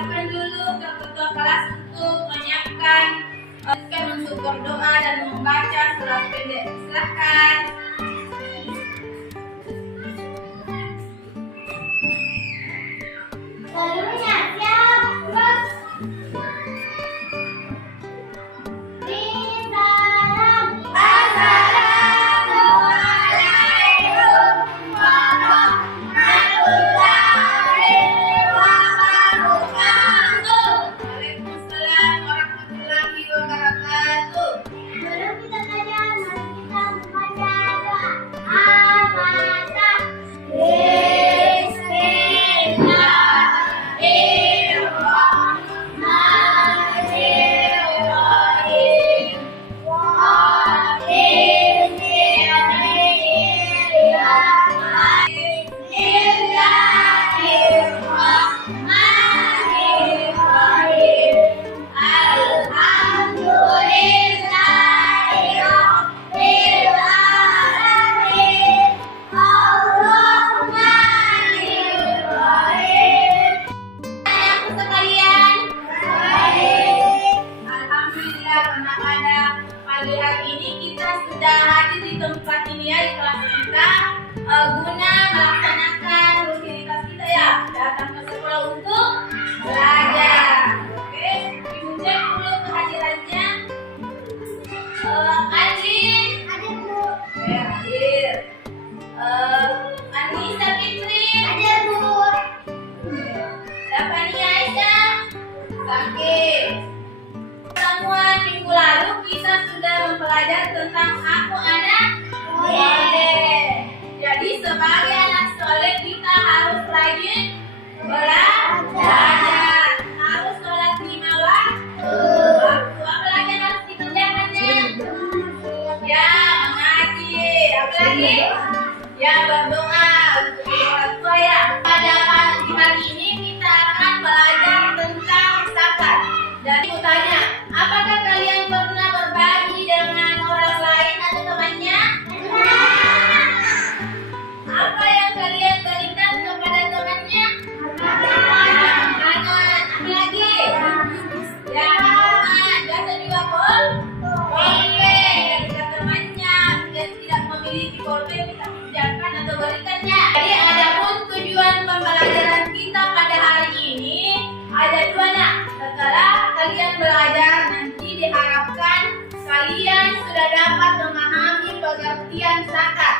persilakan dulu ke ketua kelas untuk menyiapkan untuk berdoa dan membaca surat pendek. Silakan. Seluruhnya siap, terus. Pagi hari ini kita sudah hadir di tempat ini ya, di kelas kita guna melaksanakan rutinitas kita ya, datang ke sekolah untuk belajar. Oke, diucap dulu kehadirannya. Andin, Hadir, Bu. hadir. Anissa Fitri, Hadir, Bu. Dapani Aisyah, sakit. Pertemuan minggu lalu kita sudah mempelajari tentang aku anak soleh. Jadi sebagai anak soleh kita harus rajin belajar, harus sholat 5 waktu. Apa lagi yang harus dikerjakannya? Ya, mengaji. Apa lagi? Ya, berdoa untuk orang tua ya. Pada pagi hari ini kita akan belajar tentang zakat. Jadi tanya, apakah kalian pernah berbagi dengan orang lain atau temannya? Apa yang kalian berikan kepada temannya? Makanan. Apa lagi? Ya, biasa juga boleh. Jika temannya tidak memiliki boleh kita pinjamkan atau berikannya. Jadi adapun tujuan pembelajaran kita pada hari ini ada 2 nak. Setelah kalian belajar nanti diharapkan kalian sudah dapat memahami pengertian zakat.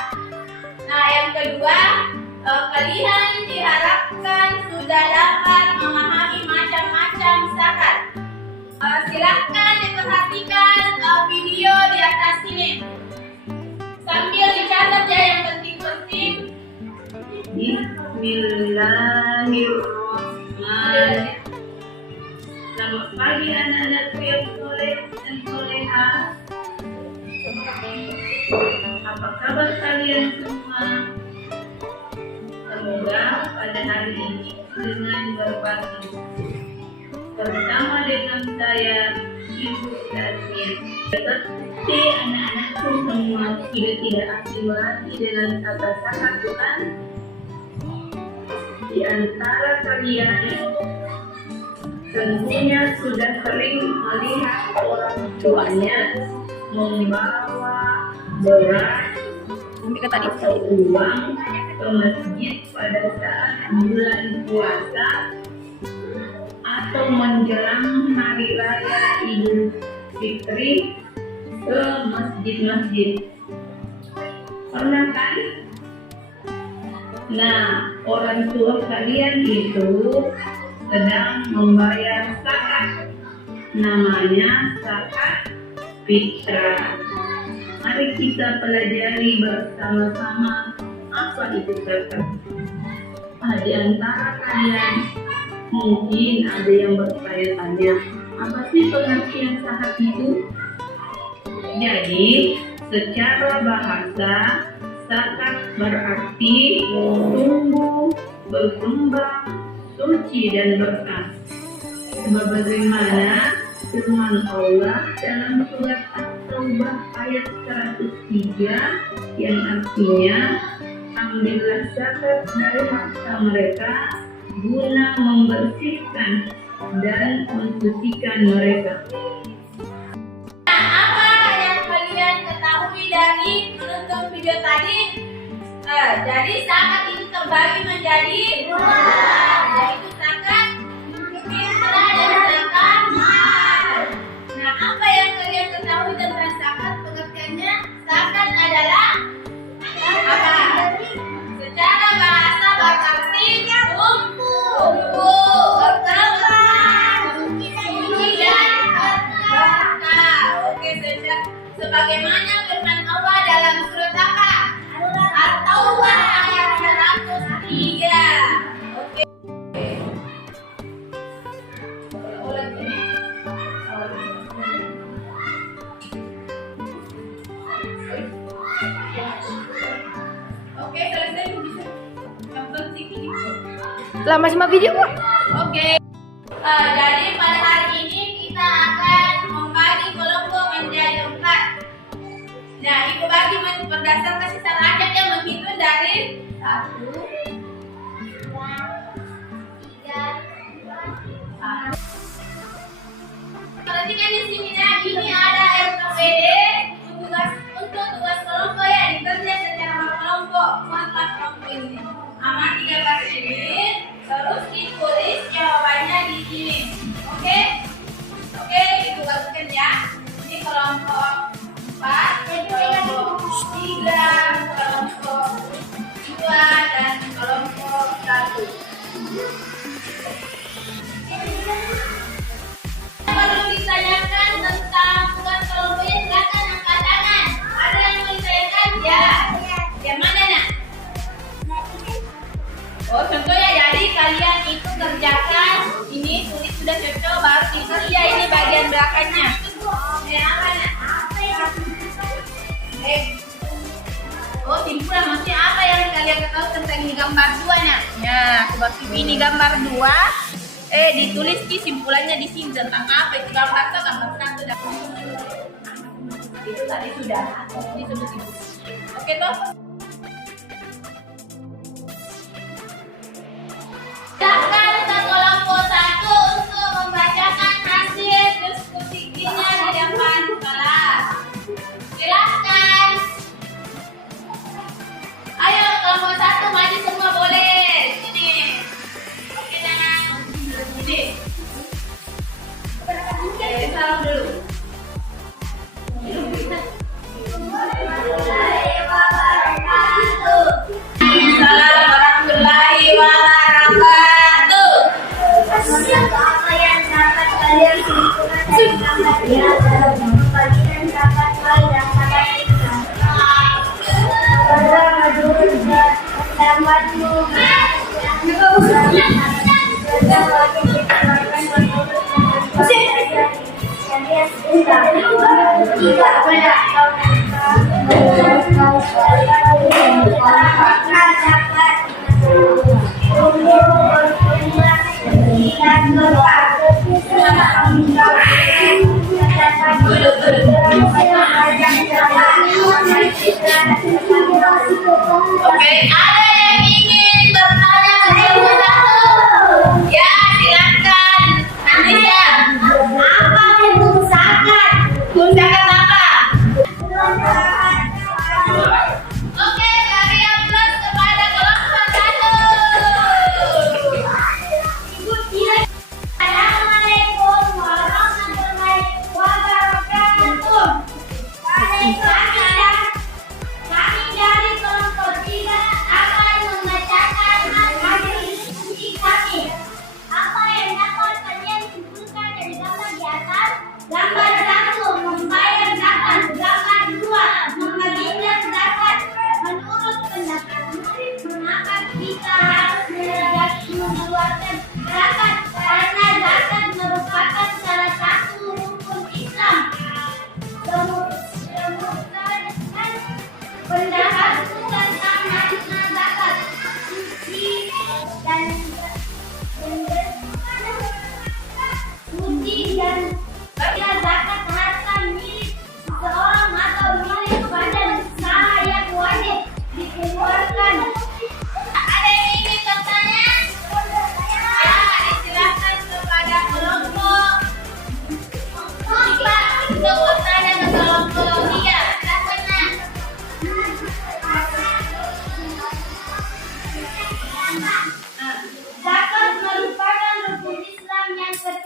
Nah, yang kedua, kalian diharapkan sudah dapat memahami macam-macam zakat. Silakan diperhatikan video di atas ini. Sambil dicatat ya yang penting-penting. Bismillahirrahmanirrahim. Selamat pagi anak-anak yang soleh dan soleha. Apa kabar kalian semua? Semoga pada hari ini dengan berbagi bersama dengan saya, Ibu Tasmin. Seperti anak-anakku semua sudah tidak asing lagi dengan kata-kata Tuhan. Di antara kalian tentunya sudah sering melihat orang tuanya membawa beras atau uang ke masjid pada saat bulan puasa atau menjelang hari raya Idul Fitri ke masjid-masjid. Pernah kan? Nah, orang tua kalian itu sedang membayar zakat. Namanya zakat fitrah. Mari kita pelajari bersama-sama apa itu zakat. Di antara kalian mungkin ada yang bertanya-tanya, apa sih pengertian zakat itu? Jadi, secara bahasa, zakat berarti tumbuh, berkembang, suci dan berkah. Sebagaimana firman Allah dalam surat At-Taubah ayat 103 yang artinya, ambillah zakat dari harta mereka guna membersihkan dan mensucikan mereka. Nah, apa yang kalian ketahui dari menonton video tadi? Jadi zakat itu terbagi menjadi dua, yaitu zakat fitrah dan zakat mal. Nah, apa yang kalian ketahui tentang zakat? Pengertiannya, zakat adalah apa? Secara bahasa berarti sebagaimana firman Allah dalam surat apa? At-Taubah ayat 103. Oke. Oke, selesai bisa nonton TV. Lama sama video kok. Oke. Jadi pada hari ini kita akan membagi kelompok menjadi 4. Nah, ibu bagi berdasarkan sisa rajak yang menghitung dari 1, 2, 3, 4. Perhatikan di sini ya, ini ada RKPD untuk tugas kelompok ya, dikerja secara kelompok, 4 kelompok ini. Amati gambar ini, terus ditulis jawabannya di sini. Oke? Oke, itu bagikan ya. Ini kelompok 4, kelompok 3, kelompok 2, dan kelompok 1. Perlu ditanyakan tentang tugas kelompoknya, silakan angkat tangan. Ada yang mau ditanyakan? Ya. Yang mana nak? Oh, contohnya jadi kalian itu kerjakan ini, tulis sudah cocok, baru dikerja ini bagian belakangnya. Ya, apa nak? Oh, simpulan maksudnya apa yang kalian ketahui tentang ini gambar 2 nak? Ya, seperti ini gambar 2. Ditulis kesimpulannya di sini tentang apa itu gambar 1 dan itu tadi sudah disebut ibu. Oke toh? Silakan ke kelompok 1 untuk membacakan hasil diskusinya di depan kelas. Silakan. Ayo kelompok 1 maju semua boleh. Sini. Oke nah. Sini. Salam dulu. Assalamualaikum warahmatullahi wabarakatuh. Apa yang dapat kalian simpulkan dari gambar di atas? Bagian dapat kalian dapat Oke, ada yang ingin bertanya kelompok 1? Ya, silakan. Anisya. apa itu zakat? Zakat apa? Oke, dari yang plus kepada kelompok 1. Ibu tidak ada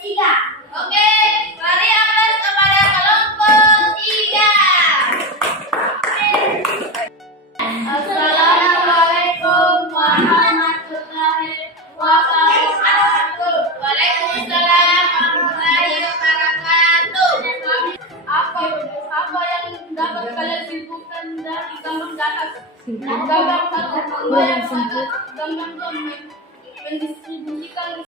3. Oke, beri aplaus kepada kelompok 3. Assalamualaikum warahmatullahi wabarakatuh. Waalaikumsalam warahmatullahi wabarakatuh. Apa yang dapat kalian simpulkan dari gambar atas? Gambar satu, gambar dua mendistribusikan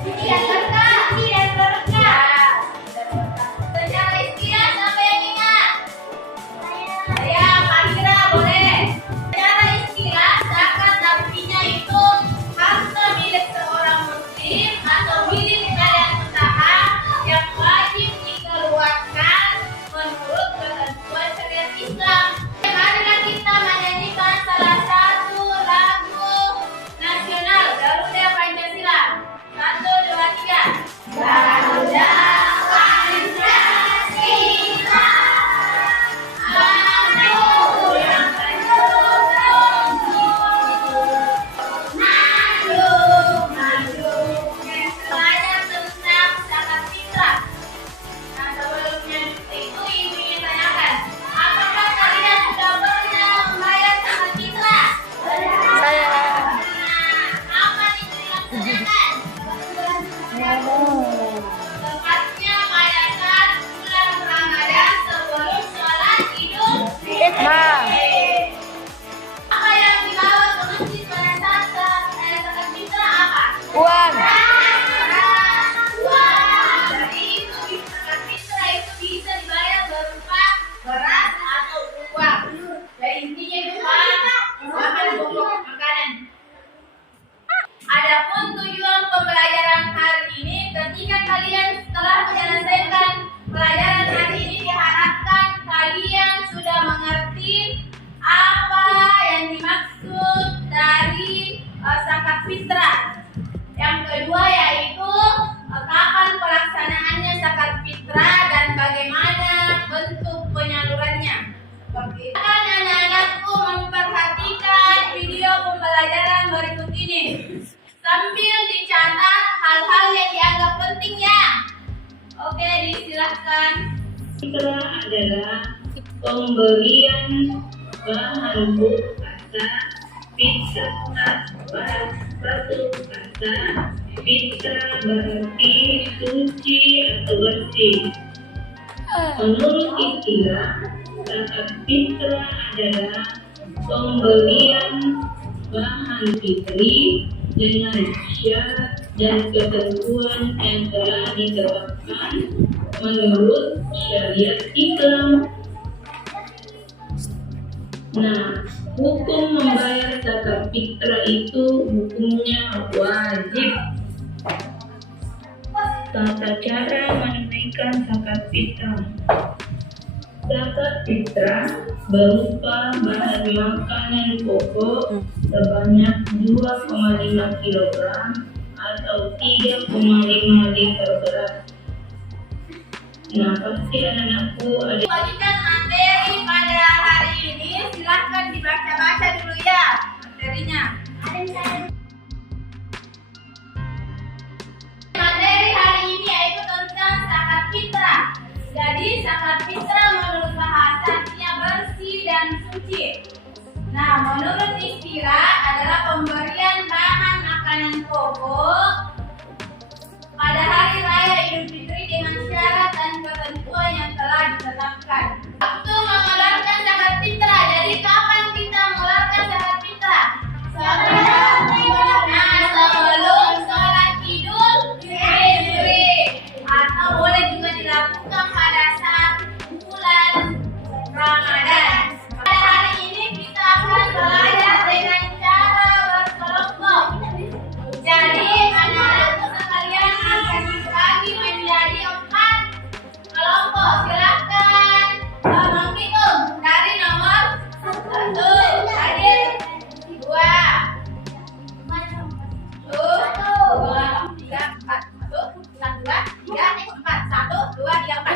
Ini dan berkah. Secara istirahat siapa yang ingat? Saya, Fahira, boleh. Secara istirahat zakat artinya itu harta milik seorang muslim atau milik badan usaha yang wajib dikeluarkan menurut ketentuan syariat Islam. Marilah kita menyanyikan salah satu lagu nasional Garuda Pancasila. 1, 2, 3. Garuda Pancasila, aku yang maju. Saya tentang zakat fitrah. Nah, sebelumnya itu ibu ingin tanyakan, apakah kalian sudah pernah membayar zakat fitrah? Saya. Apa itu dilaksanakan? Tepatnya pada saat bulan Ramadan sebelum sholat Idul Fitri. Apa yang dibawa ke masjid pada saat zakat fitrah apa? Uang. Jadi itu zakat fitrah itu bisa dibayar berupa beras atau uang. Jadi intinya itu bahan pokok makanan. Adapun tujuan pembelajaran hari ini, ketika kalian setelah menyelesaikan pelajaran hari ini diharapkan kalian sudah mengerti apa yang dimaksud dari zakat fitrah. Yang kedua yaitu kapan pelaksanaannya zakat fitrah dan bagaimana bentuk penyalurannya. Silakan anak-anakku memperhatikan video pembelajaran berikut ini sambil dicatat hal-hal yang dianggap penting ya. Oke, disilahkan. Fitrah adalah pemberian bahan kata fitrah. Satu kata fitrah berarti suci atau bersih. Menurut istilah, zakat fitrah adalah pemberian bahan fitri dengan syarat dan ketentuan yang telah ditetapkan menurut syariat Islam. Nah, hukum membayar zakat fitrah itu hukumnya wajib. Tata cara menunaikan zakat fitrah. Zakat fitrah berupa bahan makanan pokok sebanyak 2,5 kg atau 3,5 liter beras. Nah, pasti anak-anakku ada Lanjutkan materi pada hari ini, silahkan dibaca-baca dulu ya materinya. Materi hari ini yaitu tentang zakat fitrah. Jadi zakat fitrah menurut bahasanya bersih dan suci. Nah, menurut istilah adalah pemberian bahan makanan pokok pada hari raya Idul Fitri dengan syarat dan ketentuan yang telah ditetapkan. Waktu mengeluarkan zakat fitrah. Jadi kapan kita mengeluarkan zakat fitrah? Sebelum sholat Idul Fitri, atau boleh juga dilakukan pada saat bulan Ramadan. Pada hari ini kita akan belajar dengan cara berkelompok. Jadi anak-anakku sekalian akan dibagi menjadi 4 kelompok. Silakan menghitung dari nomor 1, hadir 2, 3, 4. 1, 2, 3, 4. 1, 2, 3, 4.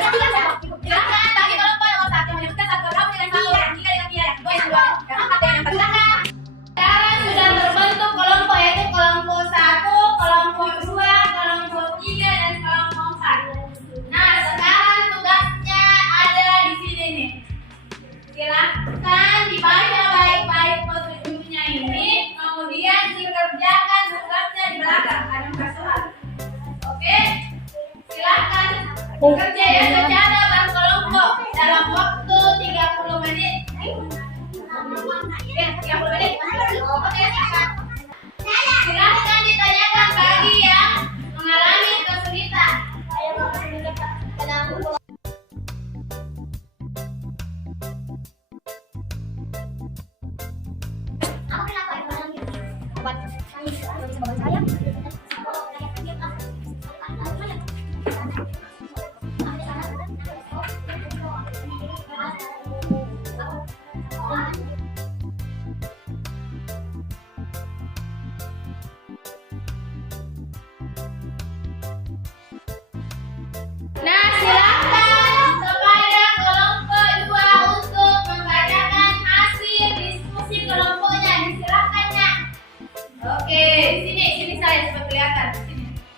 Silakan bagi kelompok nomor 1 menyebutkan satu kamu dengan satu orang. 3 dengan 3, yang 2 yang 2, yang 4 yang 4. Silakan. Sekarang sudah terbentuk kelompok, yaitu kelompok 1, kelompok 2, kelompok 3, dan kelompok 4. Nah, sekarang tugasnya ada di sini nih. Silakan dibaca baik-baik petunjuknya ini, kemudian dikerjakan tugasnya di belakang. Ada 4 soal. Oke? Silakan bekerja ya secara berkelompok dalam waktu 30 menit. Ya, 30 menit. Oke, silakan. Silahkan ditanyakan bagi yang mengalami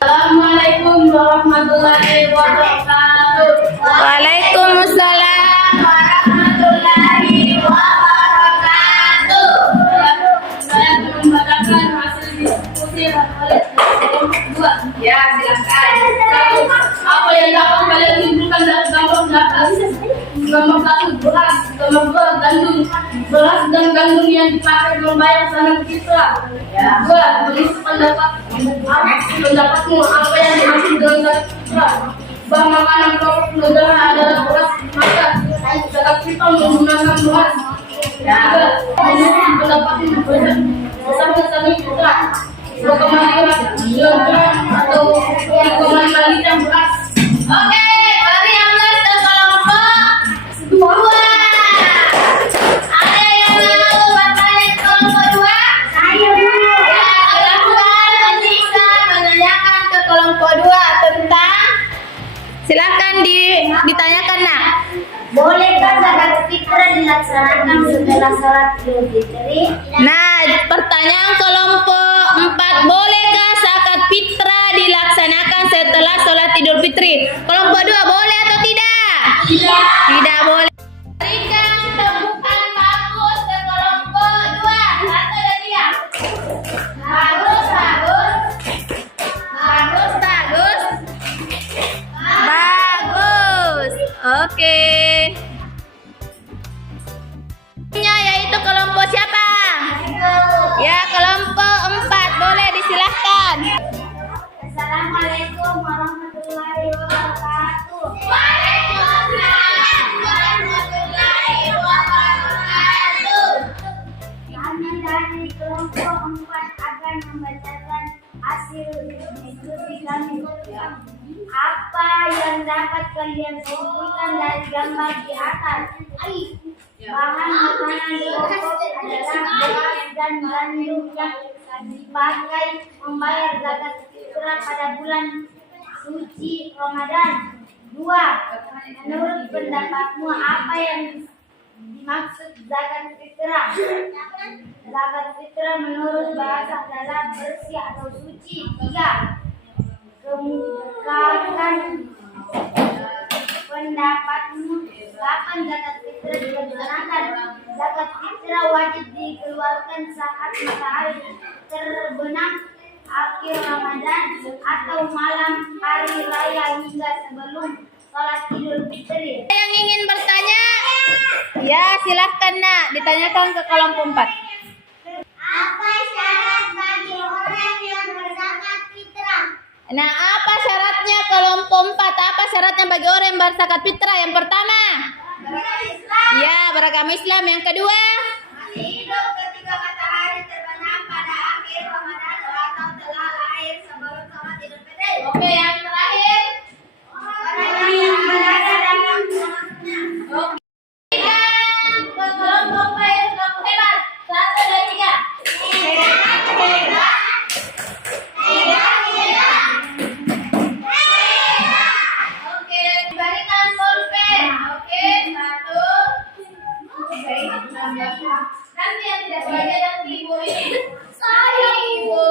Assalamualaikum warahmatullahi wabarakatuh. Waalaikumsalam warahmatullahi wabarakatuh. Saya akan membacakan hasil diskusi oleh kelompok 2. Ya, silakan. Satu, apa yang dapat kalian simpulkan dari gambar belakang? Gambar satu, beras. Gambar dua, gandum. Beras dan gandum yang dipakai membayar sanad kita. Dua, tulis pendapatmu apa yang dimaksud dengan zakat fitrah. Bahan makanan pokok negara adalah beras, maka zakat fitrah menggunakan beras. Tiga, menurut pendapatmu besar-besar fitrah 2,5 kilogram atau 3,5 liter beras. Oke, dari yang last ke kelompok 2. Ada yang mau bertanya ke kelompok 2? Saya dulu. Ya, silakan bisa menanyakan ke kelompok 2 tentang. Silakan ditanyakan, Nak. Bolehkah zakat fitrah dilaksanakan setelah sholat Idul Fitri? Nah, pertanyaan kelompok 4, bolehkah zakat fitrah dilaksanakan setelah sholat Idul Fitri? Kelompok 2, boleh atau tidak? Tidak. Tidak boleh. Berikan tepukan bagus ke kelompok 2. 1 dan 3. Bagus, bagus. Bagus, bagus. Bagus. Oke. Yaitu kelompok siapa? Ya, kelompok 4. Boleh disilahkan. Assalamualaikum warahmatullahi wabarakatuh. Waalaikumsalam warahmatullahi wabarakatuh. Kami dari kelompok 4 akan membacakan hasil diskusi kami. Apa yang dapat kalian simpulkan dari gambar di atas? Bahan makanan pokok adalah beras dan gandum yang dipakai membayar zakat fitrah pada bulan suci Ramadan. 2. Menurut pendapatmu apa yang dimaksud zakat fitrah? Zakat fitrah menurut bahasa adalah bersih atau suci. 3. Kemukakan pendapatmu kapan zakat fitrah dilaksanakan? Zakat fitrah wajib dikeluarkan saat matahari terbenam akhir Ramadan atau malam hari raya hingga sebelum sholat Idul Fitri. Yang ingin bertanya? Ya, silahkan, Nak. Ditanyakan ke kelompok 4. Apa syarat bagi orang yang berzakat fitrah? Nah, apa syaratnya kelompok 4? Apa syaratnya bagi orang yang berzakat fitrah? Yang pertama, ya, beragama Islam. Yang kedua, Masih hidup ketika matahari terbenam pada akhir Ramadan atau telah lahir sebelum sholat Idul Fitri. Oke, yang terakhir. Orang yang berada dalam kelompoknya. Oke. Ke kelompok baik, kelompok hebat. 1 dan 3. Oke, diberikan pulpen. Oke, 1. Nanti yang tidak belajar nanti ibu ini. Saya ibu.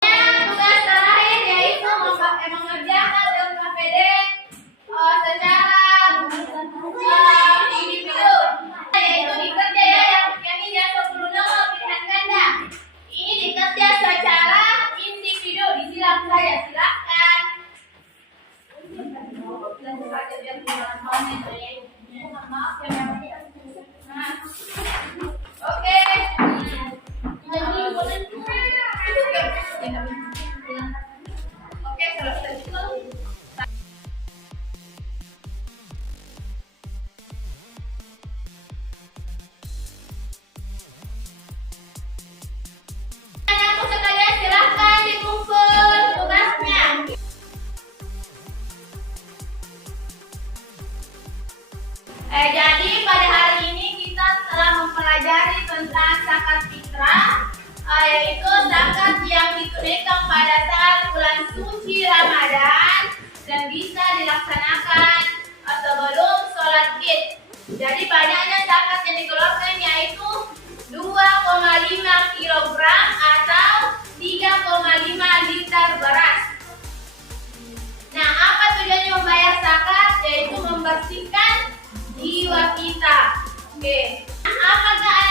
Tugas terakhir yaitu mengerjakan LKPD secara individu, yaitu dikerja yang ini 10 nomor pilihan ganda. Ini dikerja secara individu. Disilang saya, silakan. Maaf ya, oke. Oke, selesai. Anakku sekalian, silahkan dikumpul tugasnya. Jadi pada hari ini kita telah mempelajari tentang zakat fitrah, yaitu zakat yang ditunaikan pada saat bulan suci Ramadan dan bisa dilaksanakan sebelum sholat Id. Jadi banyaknya zakat yang dikeluarkan yaitu 2 2,5 kilogram atau 3,5 liter beras. Nah, apa tujuannya membayar zakat? Yaitu membersihkan jiwa kita. Oke. Apakah